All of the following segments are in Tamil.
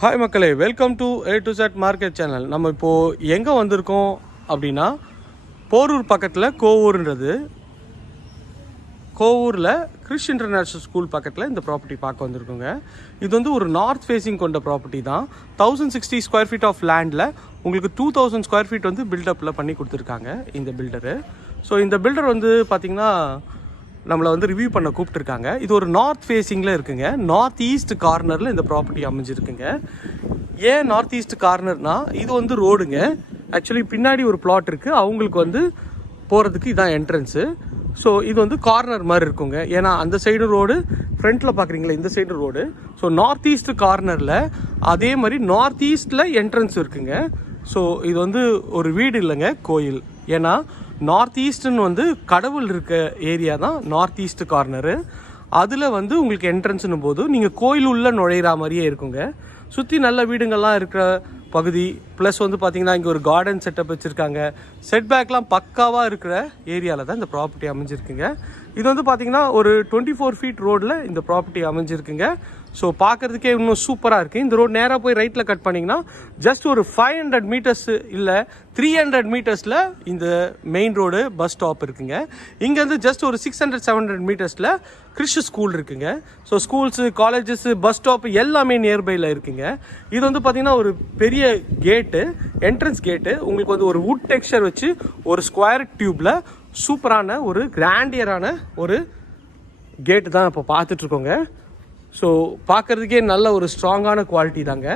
ஹாய் மக்களே. Welcome to A to Z market channel நம்ம இப்போது எங்கே வந்திருக்கோம் அப்படின்னா போரூர் பக்கத்தில் கோவூர்ன்றது. கோவூரில் கிறிஷ் இன்டர்நேஷ்னல் ஸ்கூல் பக்கத்தில் இந்த ப்ராப்பர்ட்டி பார்க்க வந்திருக்குங்க. இது வந்து ஒரு நார்த் ஃபேஸிங் கொண்ட ப்ராப்பர்ட்டி தான். Thousand sixty square feet of லேண்டில் உங்களுக்கு டூ தௌசண்ட் ஸ்கொயர் ஃபீட் வந்து பில்டப்பில் பண்ணி கொடுத்துருக்காங்க இந்த பில்டரு ஸோ இந்த பில்டர் வந்து பார்த்திங்கன்னா நம்மளை வந்து ரிவ்யூ பண்ண கூப்பிட்டுருக்காங்க. இது ஒரு நார்த் ஃபேஸிங்கில் இருக்குங்க. நார்த் ஈஸ்ட் கார்னரில் இந்த ப்ராப்பர்ட்டி அமைஞ்சிருக்குங்க. ஏன் நார்த் ஈஸ்ட் கார்னர்னால் இது வந்து ரோடுங்க ஆக்சுவலி பின்னாடி ஒரு பிளாட் இருக்குது அவங்களுக்கு வந்து போகிறதுக்கு இதான் என்ட்ரன்ஸு ஸோ இது வந்து கார்னர் மாதிரி இருக்குங்க. ஏன்னா அந்த சைடு ரோடு ஃப்ரண்ட்டில் பார்க்குறீங்களா இந்த side road so north east கார்னரில் அதே மாதிரி நார்த் ஈஸ்ட்டில் என்ட்ரன்ஸ் இருக்குங்க. ஸோ இது வந்து ஒரு வீடு இல்லைங்க கோயில். ஏன்னா நார்த் ஈஸ்ட்னு வந்து கடவுள் இருக்க ஏரியா தான் நார்த் ஈஸ்ட் கார்னரு அதில் வந்து உங்களுக்கு என்ட்ரன்ஸ்னும் போது நீங்கள் கோயில் உள்ளே நுழையிற மாதிரியே இருக்குங்க. சுற்றி நல்ல வீடுங்கள்லாம் இருக்கிற பகுதி. ப்ளஸ் வந்து பார்த்திங்கன்னா இங்கே ஒரு கார்டன் செட்டப் வச்சுருக்காங்க. செட்பேக்லாம் பக்காவாக இருக்கிற ஏரியாவில் தான் இந்த ப்ராப்பர்ட்டி அமைஞ்சிருக்குங்க. இது வந்து பார்த்தீங்கன்னா ஒரு டுவெண்ட்டி ஃபோர் ஃபீட் ரோடில் இந்த ப்ராப்பர்ட்டி அமைஞ்சிருக்குங்க. ஸோ பார்க்குறதுக்கே இன்னும் சூப்பராக இருக்குது இந்த ரோடு நேராக போய் ரைட்டில் கட் பண்ணிங்கன்னா ஜஸ்ட் ஒரு ஃபைவ் ஹண்ட்ரட் மீட்டர்ஸ் இல்லை த்ரீ ஹண்ட்ரட் மீட்டர்ஸில் இந்த மெயின் ரோடு பஸ் ஸ்டாப் இருக்குங்க. இங்கேருந்து ஜஸ்ட் ஒரு six hundred seven hundred மீட்டர்ஸில் Krish school இருக்குங்க. So schools colleges bus stop எல்லாமே நியர்பையில் இருக்குங்க. இது வந்து பார்த்திங்கன்னா ஒரு பெரிய கேட்டு என்ட்ரன்ஸ் கேட்டு உங்களுக்கு வந்து ஒரு வுட் டெக்ஸ்டர் வச்சு ஒரு ஸ்கொயர் டியூப்பில் சூப்பரான ஒரு கிராண்டியரான ஒரு கேட்டு தான் இப்போ பார்த்துட்ருக்கோங்க. ஸோ பார்க்குறதுக்கே நல்ல ஒரு ஸ்ட்ராங்கான குவாலிட்டி தாங்க.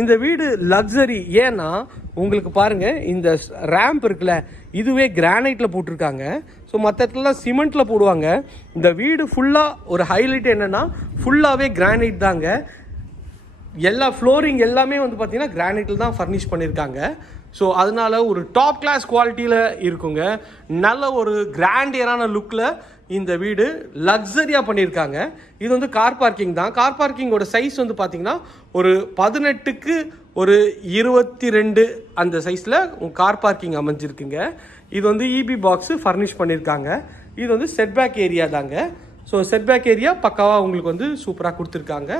இந்த வீடு லக்ஸரி ஏன்னா உங்களுக்கு பாருங்கள் இந்த ரேம்ப் இருக்குல்ல இதுவே கிரானைட்டில் போட்டிருக்காங்க. ஸோ மற்ற இடத்துலலாம் சிமெண்ட்டில் போடுவாங்க. இந்த வீடு ஃபுல்லாக ஒரு ஹைலைட் என்னென்னா ஃபுல்லாகவே கிரானைட் தாங்க. எல்லா ஃப்ளோரிங் எல்லாமே வந்து பார்த்திங்கன்னா கிரானைட்டில் தான் ஃபர்னிஷ் பண்ணியிருக்காங்க ஸோ அதனால ஒரு டாப் கிளாஸ் குவாலிட்டியில் இருக்குங்க. நல்ல ஒரு கிராண்டியரான லுக்கில் இந்த வீடு லக்ஸரியாக பண்ணியிருக்காங்க. இது வந்து கார் பார்க்கிங் தான். கார் பார்க்கிங்கோட சைஸ் வந்து பார்த்தீங்கன்னா ஒரு பதினெட்டுக்கு ஒரு இருபத்தி ரெண்டு அந்த சைஸில் கார் பார்க்கிங் அமைஞ்சிருக்குங்க. இது வந்து இபி பாக்ஸு ஃபர்னிஷ் பண்ணியிருக்காங்க. இது வந்து செட்பேக் ஏரியா தாங்க. ஸோ செட்பேக் ஏரியா பக்காவாக உங்களுக்கு வந்து சூப்பராக கொடுத்துருக்காங்க.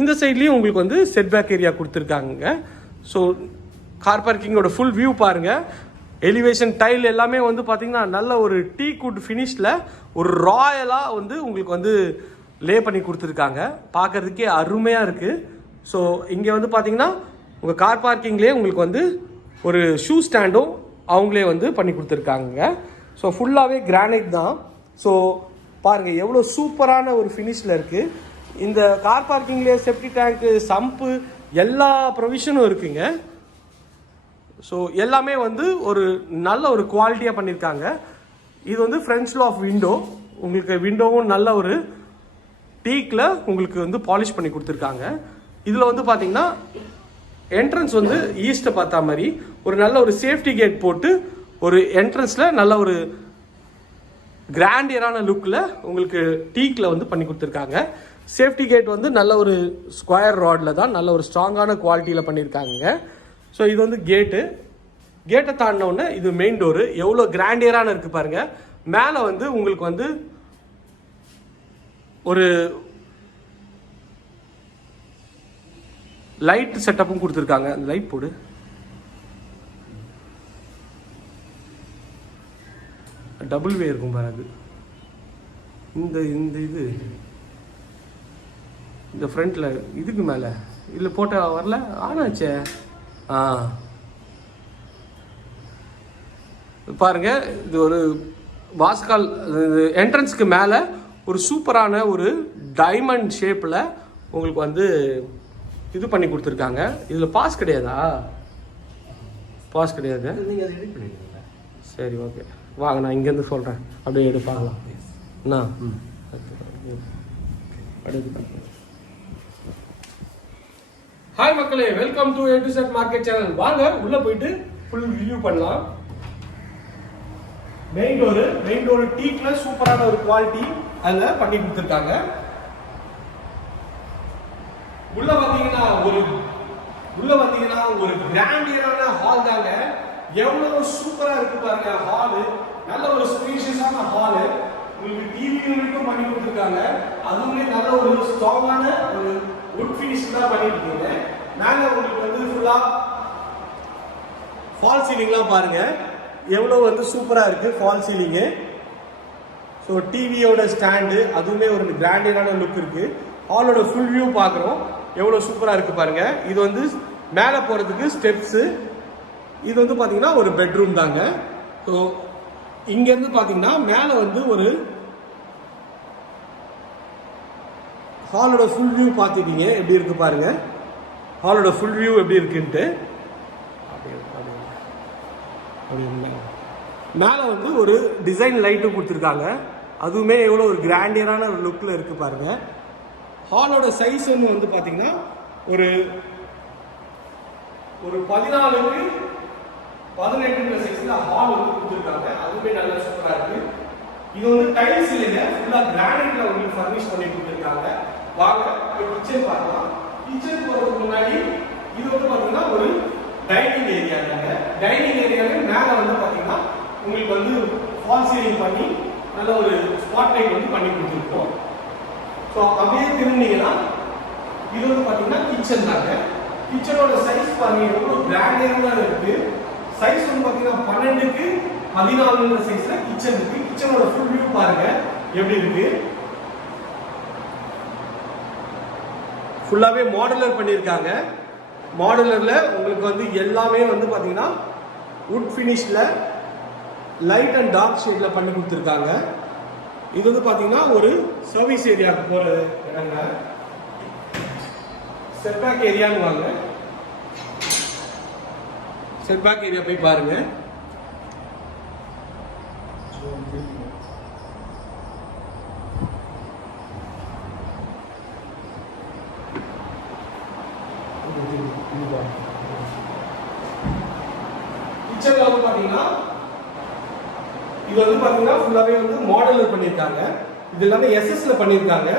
இந்த சைட்லேயும் உங்களுக்கு வந்து செட்பேக் ஏரியா கொடுத்துருக்காங்க ஸோ கார் பார்க்கிங்கோட ஃபுல் வியூ பாருங்கள் எலிவேஷன் டைல் எல்லாமே வந்து பார்த்தீங்கன்னா நல்ல ஒரு டீ குட் ஃபினிஷில் ஒரு ராயலாக வந்து உங்களுக்கு வந்து லே பண்ணி கொடுத்துருக்காங்க. பார்க்குறதுக்கே அருமையாக இருக்குது ஸோ இங்கே வந்து பார்த்தீங்கன்னா உங்கள் கார் பார்க்கிங்லேயே உங்களுக்கு வந்து ஒரு ஷூ ஸ்டாண்டும் அவங்களே வந்து பண்ணி கொடுத்துருக்காங்க. ஸோ ஃபுல்லாகவே கிரானைட் தான். ஸோ பாருங்கள் எவ்வளோ சூப்பரான ஒரு ஃபினிஷில் இருக்குது இந்த கார் பார்க்கிங்லேயே செப்டி டேங்க்கு சம்பு எல்லா ப்ரொவிஷனும் இருக்குங்க. ஸோ எல்லாமே வந்து ஒரு நல்ல ஒரு குவாலிட்டியாக பண்ணியிருக்காங்க இது வந்து ஃப்ரெண்ட்ஸில் ஆஃப் விண்டோ உங்களுக்கு விண்டோவும் நல்ல ஒரு டீக்கில் உங்களுக்கு வந்து பாலிஷ் பண்ணி கொடுத்துருக்காங்க. இதில் வந்து பார்த்தீங்கன்னா என்ட்ரன்ஸ் வந்து ஈஸ்ட்டை பார்த்தா மாதிரி ஒரு நல்ல ஒரு சேஃப்டி கேட் போட்டு ஒரு என்ட்ரன்ஸில் நல்ல ஒரு கிராண்டியரான லுக்கில் உங்களுக்கு டீக்கில் வந்து பண்ணி கொடுத்துருக்காங்க. சேஃப்டி கேட் வந்து நல்ல ஒரு ஸ்கொயர் ராடில் தான் நல்ல ஒரு ஸ்ட்ராங்கான குவாலிட்டியில் பண்ணியிருக்காங்க ஸோ இது வந்து கேட்டு கேட்டை தாண்டினோடனே இது மெயின் டோரு எவ்வளோ கிராண்டியரான இருக்குது பாருங்கள் மேலே வந்து உங்களுக்கு வந்து ஒரு லைட் செட்டப்பும் கொடுத்துருக்காங்க. அந்த லைட் போடு. டபுள் வே இருக்கும் பாரு அது. இந்த இந்த இது. இந்த ஃப்ரண்ட்டில் இதுக்கு மேலே. இல்லை போட்டால் வரல? ஆனாச்சே. ஆ. பாருங்க இது ஒரு வாஸ்கால் என்ட்ரன்ஸ்க்கு மேலே ஒரு சூப்பரான ஒரு டைமண்ட் ஷேப்பில் உங்களுக்கு வந்து இது பண்ணி கொடுத்துருக்காங்க. இதில் பாஸ் கிடையாதா? பாஸ் கிடையாது. சரி ஓகே வாங்க நான் இங்கேருந்து சொல்கிறேன் அப்படியே எடு பார்க்கலாம். என்ன? ஹாய் மக்களே. Welcome to A to Z market channel வாங்க உள்ள போயிட்டு ஃபுல் ரிவ்யூ பண்ணலாம். மெயின் டோரு மெயின் டோர் டீக்ல சூப்பரான ஒரு குவாலிட்டி அதில் பண்ணி கொடுத்துருக்காங்க. உள்ள பார்த்தீங்கன்னா ஒரு உள்ள பார்த்தீங்கன்னா ஒரு கிராண்டியரான ஹால் தாங்க. எவ்வளவு சூப்பராக இருக்கு பாருங்க ஹாலு நல்ல ஒரு ஸ்பீஷியஸான ஹாலு உங்களுக்கு டிவி யூனிட்டும் பண்ணி கொடுத்துருக்காங்க. அதுவுமே நல்ல ஒரு ஸ்ட்ராங்கான ஒரு வுட் ஃபினிஷிங் தான் பண்ணியிருக்கீங்க மேலே வந்து ஃபுல்லாக ஃபால் சீலிங்லாம் பாருங்க. எவ்வளோ வந்து சூப்பராக இருக்குது ஃபால் சீலிங்கு ஸோ டிவியோட ஸ்டாண்டு அதுவுமே ஒரு கிராண்டியரான லுக் இருக்குது ஹாலோட ஃபுல் வியூ பார்க்குறோம். எவ்வளோ சூப்பராக இருக்குது பாருங்க. இது வந்து மேலே போகிறதுக்கு ஸ்டெப்ஸு இது வந்து பார்த்தீங்கன்னா ஒரு பெட்ரூம் தாங்க. ஸோ இங்கேருந்து பார்த்தீங்கன்னா மேலே வந்து ஒரு ஹாலோட ஃபுல் வியூ பார்த்துக்கிங்க எப்படி இருக்கு பாருங்க. ஹாலோட ஃபுல் வியூ எப்படி இருக்குன்ட்டு. மேலே வந்து ஒரு டிசைன் லைட்டும் கொடுத்துருக்காங்க. அதுவுமே எவ்வளோ ஒரு கிராண்டியரான ஒரு லுக்கில் இருக்கு பாருங்க. ஹாலோட சைஸ் வந்து பார்த்தீங்கன்னா ஒரு ஒரு பதினாலுக்கு பதினெட்டு சைஸில் ஹால் வந்து கொடுத்துருக்காங்க. அதுவுமே நல்லா சூப்பராக இருக்கு. இது வந்து டைல்ஸ் இல்லைங்க. ஃபுல்லாக கிரானைட்ல உங்களுக்கு ஃபர்னிஷ் பண்ணி கொடுத்துருக்காங்க. வாங்க கிச்சன் பார்க்கலாம். கிச்சன் போறதுக்கு முன்னாடி இது வந்து பார்த்தீங்கன்னா ஒரு டைனிங் ஏரியா டைனிங் ஏரியாவில் மேலே வந்து பார்த்தீங்கன்னா உங்களுக்கு வந்து ஃபால் சீலிங் பண்ணி நல்ல ஒரு ஸ்பாட் லைட் வந்து பண்ணி கொடுத்துருக்கோம். ஸோ அப்படியே திரும்பினீங்கன்னா இது வந்து பார்த்தீங்கன்னா கிச்சன் தாங்க. கிச்சனோட சைஸ் பார்த்தீங்கன்னா எவ்வளோ கிராண்டியரா இருக்கு. சைஸ் வந்து பார்த்தீங்கன்னா பன்னெண்டுக்கு பதினாலுங்கிற சைஸில் கிச்சன் இருக்கு. கிச்சனோட ஃபுல் வியூ பாருங்க எப்படி இருக்கு? ஃபுல்லாகவே மாடுலர் பண்ணியிருக்காங்க. மாடுலரில் உங்களுக்கு வந்து எல்லாமே வந்து பார்த்தீங்கன்னா வுட் ஃபினிஷில் லைட் அண்ட் டார்க் ஷேடில் பண்ணி கொடுத்துருக்காங்க. இது வந்து பார்த்தீங்கன்னா ஒரு சர்வீஸ் ஏரியாவுக்கு போகிற இடங்க செட்பேக் ஏரியான்னு வாங்க. செட்பேக் ஏரியா போய் பாருங்கள் வந்து பாத்தீங்கன்னா இது வந்து பாத்தீங்கன்னா ஃபுல்லாவே வந்து மாடலர் பண்ணியிருக்காங்க இது எல்லாமே எஸ்எஸ்ல பண்ணியிருக்காங்க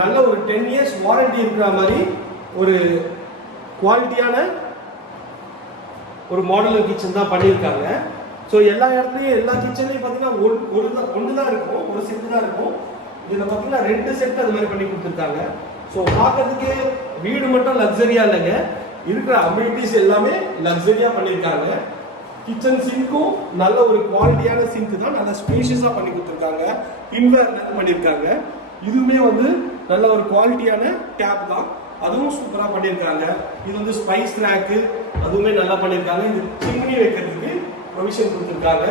நல்ல ஒரு டென் இயர்ஸ் வாரண்டி இருக்கிற மாதிரி ஒரு குவாலிட்டியான ஒரு மாடலர் கிச்சன் தான் பண்ணியிருக்காங்க ஸோ எல்லா இடத்துலையும் எல்லா கிச்சன்லையும் பார்த்தீங்கன்னா ஒரு ஒரு தான் ஒன்று தான் இருக்கும். ஒரு செட்டு தான் இருக்கும். இதில் பார்த்தீங்கன்னா ரெண்டு செட் அது மாதிரி பண்ணி கொடுத்துருக்காங்க. ஸோ பார்க்கறதுக்கே வீடு மட்டும் லக்ஸரியாக இல்லைங்க. இருக்கிற அம்யூனிட்டிஸ் எல்லாமே லக்ஸரியாக பண்ணியிருக்காங்க கிச்சன் சிங்க்கும் நல்ல ஒரு குவாலிட்டியான சிங்க் தான் நல்ல ஸ்பேஷியஸாக பண்ணி கொடுத்துருக்காங்க. இன்வேர்னர் பண்ணியிருக்காங்க. இதுவுமே வந்து நல்ல ஒரு குவாலிட்டியான டேப் தான். அதுவும் சூப்பராக பண்ணியிருக்காங்க. இது வந்து ஸ்பைஸ் ரேக்கு அதுவுமே நல்லா பண்ணியிருக்காங்க. இது சிம்னி வைக்கிறதுக்கு ப்ரொவிஷன் கொடுத்துருக்காங்க.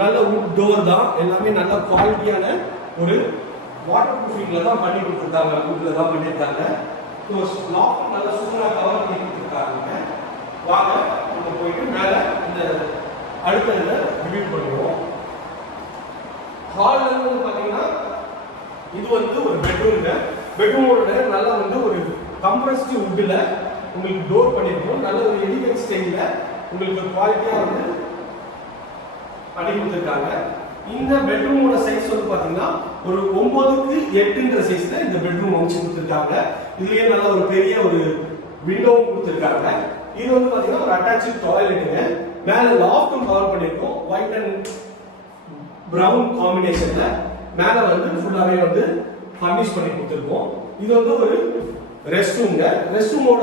நல்ல உட் டோர் தான். எல்லாமே நல்ல குவாலிட்டியான ஒரு வாட்டர் ப்ரூஃபிங்கில் தான் பண்ணி கொடுத்துருக்காங்க. உட்டில் தான் பண்ணியிருக்காங்க. லாக் நல்லா சூப்பராக கவர் பண்ணி கொடுத்துருக்காங்க. வாங்க நம்ம போயிட்டு மேலே இந்த அடுத்த இதில் ரிவ்யூ பண்ணுவோம் ஹாலில் இருந்து வந்து பார்த்தீங்கன்னா இது வந்து ஒரு பெட்ரூம்ங்க பெட்ரூமோட நல்லா வந்து ஒரு கம்ப்ரஸ்டு உட்டில் உங்களுக்கு டோர் பண்ணியிருக்கோம் நல்ல ஒரு எலிகன்ட் ஸ்டைலில் உங்களுக்கு குவாலிட்டியாக வந்து பண்ணி கொடுத்துருக்காங்க. இந்த பெட்ரூமோட சைஸ் வந்து பார்த்தீங்கன்னா ஒரு ஒன்பதுக்கு எட்டுன்ற சைஸில் இந்த பெட்ரூம் அமைச்சு கொடுத்துருக்காங்க. இதுலேயே நல்ல ஒரு பெரிய ஒரு விண்டோவும் கொடுத்துருக்காங்க. இது வந்து பாத்தீங்கன்னா ஒரு அட்டாச்சு டாய்லெட்டுங்க மேலே லாஃப்டும் கவர் பண்ணியிருக்கோம் ஒயிட் அண்ட் பிரவுன் காம்பினேஷன்ல மேல வந்து ஃபுல்லாவே வந்து ஃபர்னிஷ் பண்ணி கொடுத்துருக்கோம். இது வந்து ஒரு ரெஸ்ட் ரூம்ங்க ரெஸ்ட் ரூமோட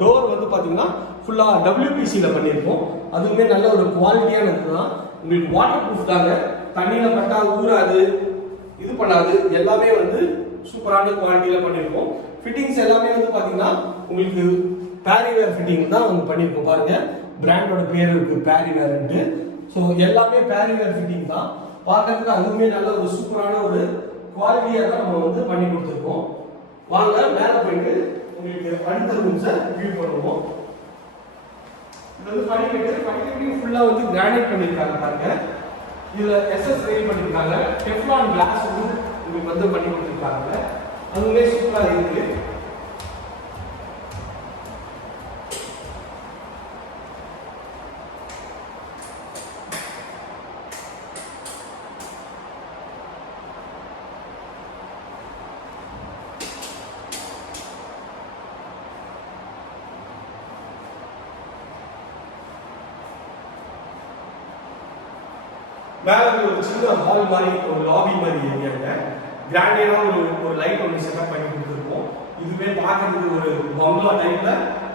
டோர் வந்து பாத்தீங்கன்னா ஃபுல்லா டபிள்யூபிசியில பண்ணியிருக்கோம் அதுவுமே நல்ல ஒரு குவாலிட்டியானது தான். உங்களுக்கு வாட்டர் ப்ரூஃப் தாங்க. தண்ணியில பட்டா ஊறாது இது பண்ணாது. எல்லாமே வந்து சூப்பரான குவாலிட்டியில பண்ணியிருக்கோம் ஃபிட்டிங்ஸ் எல்லாமே வந்து பாத்தீங்கன்னா உங்களுக்கு பேரிவேர் ஃபிட்டிங் தான் அவங்க பண்ணியிருக்கோம். பாருங்க பிராண்டோட பேர் இருக்கு பேரிவேர்ன்ட்டு ஸோ எல்லாமே பேரிவேர் ஃபிட்டிங் தான். பார்க்கறதுக்கு அதுவுமே நல்ல ஒரு சூப்பரான ஒரு குவாலிட்டியாக தான் நம்ம வந்து பண்ணி கொடுத்துருக்கோம். வாங்க மேலே போயிட்டு உங்களுக்கு அடுத்த ரூம்ஸை வியூ பண்ணுவோம். இது வந்து படிக்கட்டு படிக்கட்டையும் ஃபுல்லாக வந்து கிரானைட் பண்ணியிருக்காங்க பாருங்க. இதில் எஸ்எஸ் ரெடி பண்ணியிருக்காங்க. டெஃப்லான் கிளாஸ் வந்து உங்களுக்கு வந்து பண்ணி கொடுத்துருக்காங்க. அதுவுமே சூப்பராக இருக்குது மேலே ஒரு சின்ன ஹால் மாதிரி ஒரு லாபி மாதிரி ஏரியாங்க கிராண்டியரா ஒரு ஒரு லைட் ஒன்று செட்டப் பண்ணி கொடுத்துருக்கோம். இதுவே பார்க்கறதுக்கு ஒரு பங்களா டைப்ல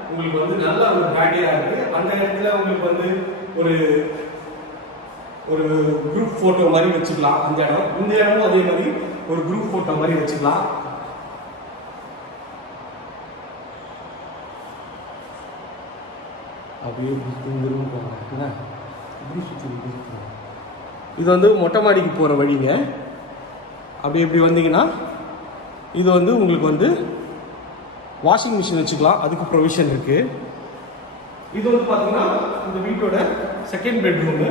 உங்களுக்கு வந்து நல்ல ஒரு கிராண்டியாக இருக்குது அந்த இடத்துல உங்களுக்கு வந்து ஒரு ஒரு குரூப் ஃபோட்டோ மாதிரி வச்சுக்கலாம். அந்த இடம். இந்த இடமும் அதே மாதிரி ஒரு குரூப் ஃபோட்டோ மாதிரி வச்சுக்கலாம். அப்படியே திரும்ப இப்படி சுற்றி இப்படி இது வந்து மொட்டை மாடிக்கு போகிற வழிங்க. அப்படி இப்படி வந்தீங்கன்னா இது வந்து உங்களுக்கு வந்து வாஷிங் மிஷின் வச்சுக்கலாம். அதுக்கு ப்ரொவிஷன் இருக்குது இது வந்து பார்த்தீங்கன்னா இந்த வீட்டோட செகண்ட் பெட்ரூமு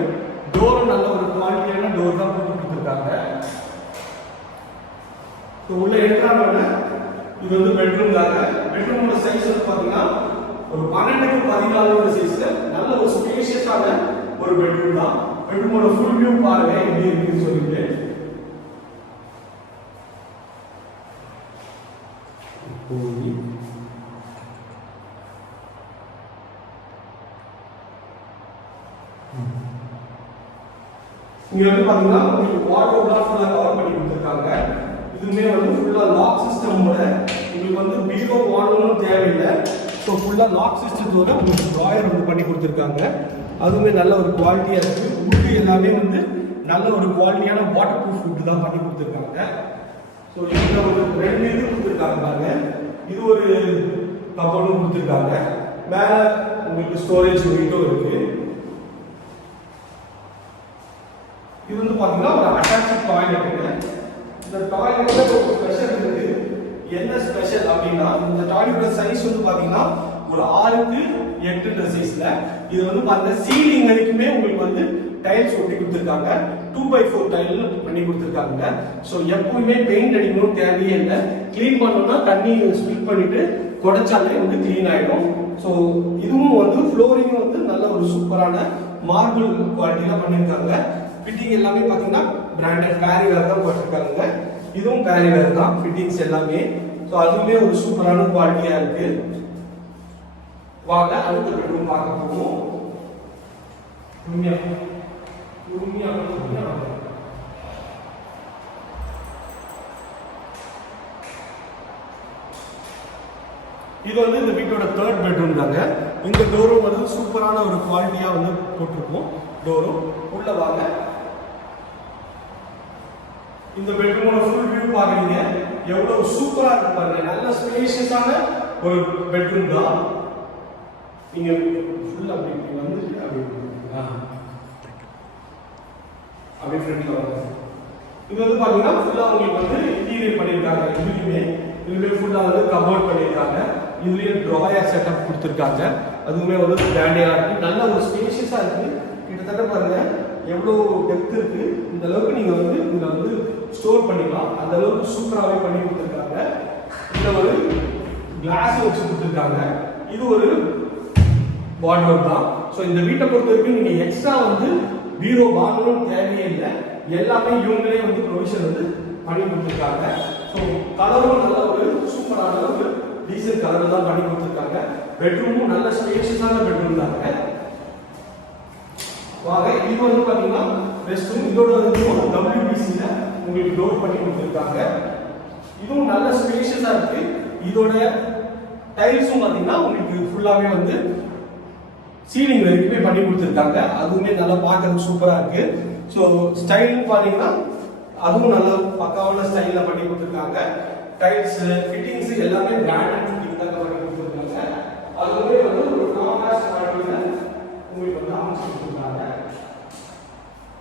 டோரும் நல்ல ஒரு குவாலிட்டியான டோர் தான் போட்டு கொடுத்துருக்காங்க. ஸோ உள்ள எடுக்கிறாங்க இது வந்து பெட்ரூம் தாங்க. பெட்ரூமோட சைஸ் வந்து பார்த்தீங்கன்னா ஒரு பன்னெண்டுக்கு பதினாலு சைஸில் நல்ல ஒரு ஸ்பேஷியஸான ஒரு பெட்ரூம் தான். பெட்ரூமோட ஃபுல் வியூ பாருங்க எப்படி இருக்குன்னு சொல்லிட்டு. போய் இங்க வந்து பாத்தீங்கன்னா உங்களுக்கு வாட்டர் ஃபுல்லா கவர் பண்ணி கொடுத்துருக்காங்க. இதுவுமே வந்து ஃபுல்லா லாக் சிஸ்டமோட உங்களுக்கு வந்து பீரோ வாங்கணும்னு தேவையில்லை. ஸோ ஃபுல்லா லாக் சிஸ்டத்தோட உங்களுக்கு ட்ராயர் வந்து பண்ணி கொடுத்துருக்காங்க. அதுவுமே நல்ல ஒரு குவாலிட்டியாக இருக்குது உட்டு எல்லாமே வந்து நல்ல ஒரு குவாலிட்டியான வாட்டர் ப்ரூஃப் ஃபுட்டு தான் பண்ணி கொடுத்துருக்காங்க. ஸோ இதில் ஒரு ரெண்டு இது கொடுத்துருக்காங்க பாருங்க. இது ஒரு கப்பலும் கொடுத்துருக்காங்க. மேலே உங்களுக்கு ஸ்டோரேஜ் விண்டோ இருக்கு. இது வந்து பார்த்தீங்கன்னா ஒரு அட்டாச் டாய்லெட்டுங்க இந்த டாய்லெட்ல ஒரு ஸ்பெஷல் இருக்கு. என்ன ஸ்பெஷல் அப்படின்னா இந்த டாய்லெட்டோட சைஸ் வந்து பார்த்தீங்கன்னா ஒரு ஆறுக்கு எட்டு சைஸ்ல இது வந்து பாருங்க சீலிங் வரைக்குமே உங்களுக்கு வந்து டைல்ஸ் ஒட்டி கொடுத்துருக்காங்க. டூ பை ஃபோர் டைல் பண்ணி கொடுத்துருக்காங்க ஸோ எப்பவுமே பெயிண்ட் அடிக்கணும் தேவையே இல்லை. க்ளீன் பண்ணோம்னா தண்ணி ஸ்பில் பண்ணிட்டு குடைச்சாலே வந்து க்ளீன் ஆகிடும் ஸோ இதுவும் வந்து ஃப்ளோரிங்கும் வந்து நல்ல ஒரு சூப்பரான மார்பிள் குவாலிட்டியில் பண்ணியிருக்காங்க ஃபிட்டிங் எல்லாமே பார்த்தீங்கன்னா பிராண்டட் பேரிவேர் தான் போட்டிருக்காங்க இதுவும் பேரிவேர் தான். ஃபிட்டிங்ஸ் எல்லாமே. ஸோ அதுவுமே ஒரு சூப்பரான குவாலிட்டியாக இருக்குது வாங்க அடுத்த பெட்ரூம் பார்க்க போவோம் உண்மையாக இது வந்து இந்த வீட்டோட தேர்ட் பெட்ரூம் தாங்க. இந்த டோரும் வந்து சூப்பரான ஒரு குவாலிட்டியா வந்து போட்டிருக்கோம். டோரும் உள்ள வாங்க. இந்த பெட்ரூமோட ஃபுல் வியூ பாக்குறீங்க எவ்வளவு சூப்பரா இருக்கு பாருங்க. நல்ல ஸ்பேஷியஸான ஒரு பெட்ரூம் தான். நீங்க ஃபுல் அப்படி இப்படி வந்து அப்படி ஆ. அப்படியே ஃப்ரண்ட்ல வாங்க இது வந்து பாத்தீங்கன்னா ஃபுல்லா உங்களுக்கு வந்து இன்டீரியர் பண்ணியிருக்காங்க. இதுலயுமே இதுலயே ஃபுல்லா வந்து கபோர்ட் பண்ணியிருக்காங்க. இதுலயே ட்ராயர் செட்டப் கொடுத்துருக்காங்க. அதுவுமே வந்து பிராண்டியா இருக்கு. நல்ல ஒரு ஸ்பேஷியஸா இருக்கு. கிட்டத்தட்ட பாருங்க எவ்வளோ டெப்த் இருக்கு. இந்த அளவுக்கு நீங்க வந்து இங்க வந்து ஸ்டோர் பண்ணிக்கலாம். அந்த அளவுக்கு சூப்பராகவே பண்ணி கொடுத்துருக்காங்க. இதுல ஒரு கிளாஸ் வச்சு கொடுத்துருக்காங்க. இது ஒரு வார்ட்ரோப் தான். ஸோ இந்த வீட்டை பொறுத்த வரைக்கும் நீங்க எக்ஸ்ட்ரா வந்து பீரோ வாங்கணும்னு தேவையே இல்லை எல்லாமே இவங்களே வந்து ப்ரொவிஷன் வந்து பண்ணி கொடுத்துருக்காங்க. ஸோ கலரும் நல்ல ஒரு சூப்பரான ஒரு டீசல் கலர் தான் பண்ணி கொடுத்துருக்காங்க. பெட்ரூமும் நல்ல ஸ்பேஷியஸான பெட்ரூம் தாங்க வாங்க இது வந்து பார்த்தீங்கன்னா ரெஸ்ட் ரூம் இதோட வந்து டபிள்யூபிசியில் உங்களுக்கு டோர் பண்ணி கொடுத்துருக்காங்க. இதுவும் நல்ல ஸ்பேஷியஸாக இருக்குது இதோட டைல்ஸும் பார்த்தீங்கன்னா உங்களுக்கு ஃபுல்லாகவே வந்து சீலிங் வரைக்குமே பண்ணி கொடுத்துருக்காங்க. அதுவுமே நல்லா பார்க்கறதுக்கு சூப்பரா இருக்கு. ஸோ ஸ்டைல்னு பாத்தீங்கன்னா அதுவும் நல்ல பக்காவான ஸ்டைல்ல பண்ணி கொடுத்துருக்காங்க. டைல்ஸ் ஃபிட்டிங்ஸ் எல்லாமே பிராண்டட் ஃபிட்டிங் தான் பண்ணி கொடுத்துருக்காங்க. அதுவுமே வந்து ஒரு காம்பாக்ட் குவாலிட்டியில உங்களுக்கு வந்து அமைச்சு கொடுத்துருக்காங்க.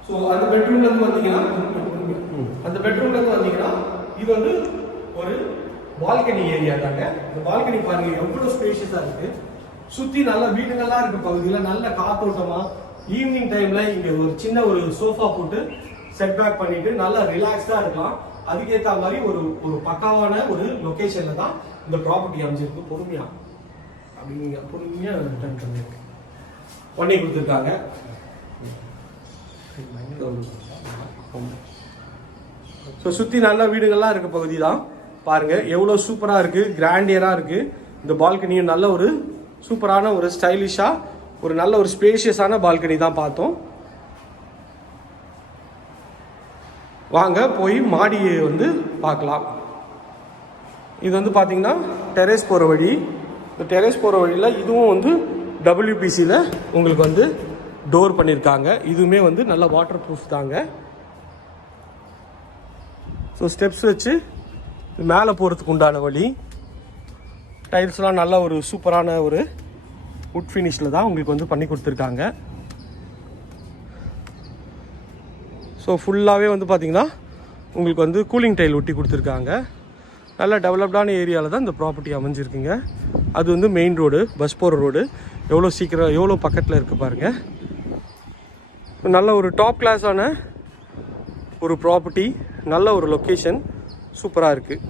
ஸோ அந்த பெட்ரூம்ல இருந்து வந்தீங்கன்னா அந்த பெட்ரூம்ல இருந்து வந்தீங்கன்னா இது வந்து ஒரு பால்கனி ஏரியா தாங்க. இந்த பால்கனி பாருங்க எவ்வளவு ஸ்பேஷியஸா இருக்கு. சுத்தி நல்ல வீடுங்கள்லாம் இருக்க பகுதியில் நல்ல காத்தோட்டமா. ஈவினிங் டைம்ல இங்க ஒரு சின்ன ஒரு சோஃபா போட்டு செட் பேக் பண்ணிட்டு நல்லா ரிலாக்ஸ்டா இருக்கலாம். அதுக்கேத்த மாதிரி ஒரு ஒரு பக்காவான ஒரு லொகேஷன்ல தான் இந்த ப்ராப்பர்ட்டி அமைஞ்சிருக்கு. பொறுமையா. அப்படிங்க பொறுமையா ரிட்டர்ன் பண்ணிருக்கு பண்ணி கொடுத்துருக்காங்க. ஸோ சுற்றி நல்ல வீடுகள்லாம் இருக்க பகுதி தான் பாருங்க எவ்வளோ சூப்பராக இருக்கு கிராண்டியராக இருக்கு. இந்த பால்கனியும் நல்ல ஒரு சூப்பரான ஒரு ஸ்டைலிஷாக ஒரு நல்ல ஒரு ஸ்பேஷியஸான பால்கனி தான் பார்த்தோம். வாங்க போய் மாடியை வந்து பார்க்கலாம். இது வந்து பார்த்தீங்கன்னா டெரேஸ் போகிற வழி. இந்த டெரேஸ் போகிற வழியில் இதுவும் வந்து டபிள்யூபிசியில் உங்களுக்கு வந்து டோர் பண்ணியிருக்காங்க இதுவுமே வந்து நல்ல வாட்டர் ப்ரூஃப் தாங்க. ஸோ ஸ்டெப்ஸ் வச்சு மேலே போகிறதுக்கு உண்டான வழி. டைல்ஸ்லாம் நல்ல ஒரு சூப்பரான ஒரு உட் ஃபினிஷில் தான் உங்களுக்கு வந்து பண்ணி கொடுத்துருக்காங்க. ஸோ ஃபுல்லாகவே வந்து பார்த்திங்கன்னா உங்களுக்கு வந்து கூலிங் டைல் ஒட்டி கொடுத்துருக்காங்க. நல்ல டெவலப்டான ஏரியாவில் தான் இந்த ப்ராப்பர்ட்டி அமைஞ்சிருக்குங்க. அது வந்து மெயின் ரோடு பஸ் போகிற ரோடு எவ்வளோ சீக்கிரம் எவ்வளோ பக்கத்தில் இருக்குது பாருங்கள் நல்ல ஒரு டாப் கிளாஸான ஒரு ப்ராப்பர்ட்டி நல்ல ஒரு லொக்கேஷன் சூப்பராக இருக்குது